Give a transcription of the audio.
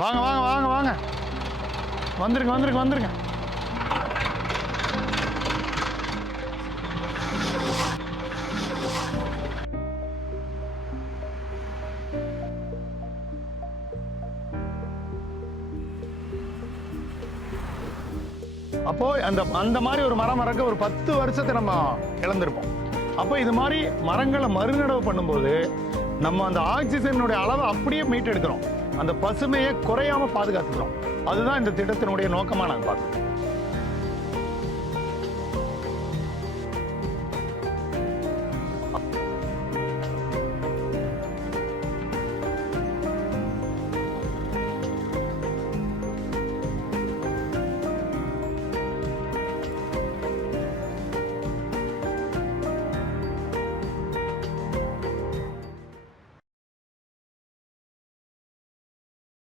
வாங்க வாங்க வாங்க வாங்க, வந்துருங்க வந்துருங்க வந்துருங்க. அப்போ அந்த அந்த மாதிரி ஒரு மரம் மறக்க ஒரு 10 வருஷத்தை நம்ம இழந்திருப்போம். அப்போ இது மாதிரி மரங்களை மறுநடவு பண்ணும்போது நம்ம அந்த ஆக்சிஜனுடைய அளவை அப்படியே மீட்டெடுக்கிறோம், அந்த பசுமையை குறையாம பாதுகாத்துக்கிறோம். அதுதான் இந்த திட்டத்தினுடைய நோக்கமா நாங்கள் பார்க்குறோம்.